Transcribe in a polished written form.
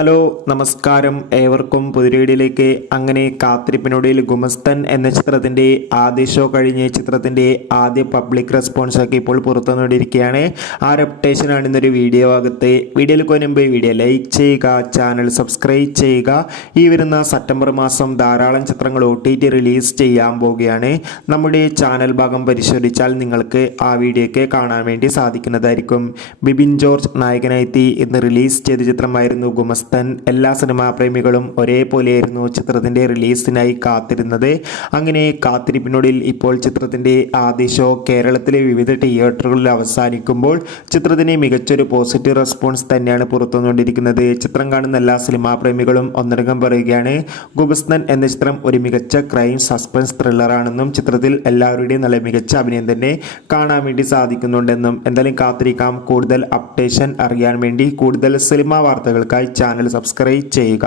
Hello നമസ്കാരം, ഏവർക്കും പുതിരീടിലേക്ക്. അങ്ങനെ കാത്തിരിപ്പിനൊടുവിൽ ഗുമസ്തൻ എന്ന ചിത്രത്തിൻ്റെ ആദ്യ ഷോ കഴിഞ്ഞ് ചിത്രത്തിൻ്റെ ആദ്യ പബ്ലിക് റെസ്പോൺസ് ഒക്കെ ഇപ്പോൾ പുറത്തു വന്നുകൊണ്ടിരിക്കുകയാണ്. ആ ഒരു അപ്ഡേഷനാണ് ഇന്നൊരു വീഡിയോ ഭാഗത്ത്. വീഡിയോയിൽ മുൻപ് വീഡിയോ ലൈക്ക് ചെയ്യുക, ചാനൽ സബ്സ്ക്രൈബ് ചെയ്യുക. ഈ വരുന്ന സെപ്റ്റംബർ മാസം ധാരാളം ചിത്രങ്ങൾ OTT റിലീസ് ചെയ്യാൻ പോവുകയാണ്. നമ്മുടെ ചാനൽ ഭാഗം പരിശോധിച്ചാൽ നിങ്ങൾക്ക് ആ വീഡിയോയ്ക്ക് കാണാൻ വേണ്ടി സാധിക്കുന്നതായിരിക്കും. ബിബിൻ ജോർജ് നായകനായി ഇന്ന് റിലീസ് ചെയ്ത ചിത്രമായിരുന്നു ഗുമസ്തൻ. എല്ലാ സിനിമാ പ്രേമികളും ഒരേപോലെയായിരുന്നു ചിത്രത്തിൻ്റെ റിലീസിനായി കാത്തിരുന്നത്. അങ്ങനെ കാത്തിരിപ്പിനൊടുവിൽ ഇപ്പോൾ ചിത്രത്തിൻ്റെ ആദ്യ ഷോ കേരളത്തിലെ വിവിധ തിയേറ്ററുകളിൽ അവസാനിക്കുമ്പോൾ ചിത്രത്തിന് മികച്ചൊരു പോസിറ്റീവ് റെസ്പോൺസ് തന്നെയാണ് പുറത്തുവന്നുകൊണ്ടിരിക്കുന്നത്. ചിത്രം കാണുന്ന എല്ലാ സിനിമാ പ്രേമികളും ഒന്നടങ്കം പറയുകയാണ്, ഗുമസ്തൻ എന്ന ചിത്രം ഒരു മികച്ച ക്രൈം സസ്പെൻസ് ത്രില്ലറാണെന്നും ചിത്രത്തിൽ എല്ലാവരുടെയും നല്ല മികച്ച അഭിനയം തന്നെ കാണാൻ വേണ്ടി സാധിക്കുന്നുണ്ടെന്നും. എന്തായാലും കാത്തിരിക്കാം. കൂടുതൽ അപ്ഡേഷൻ അറിയാൻ വേണ്ടി കൂടുതൽ സിനിമാ വാർത്തകൾക്കായി ചാനൽ സബ്സ്ക്രൈബ് ചെയ്യുക.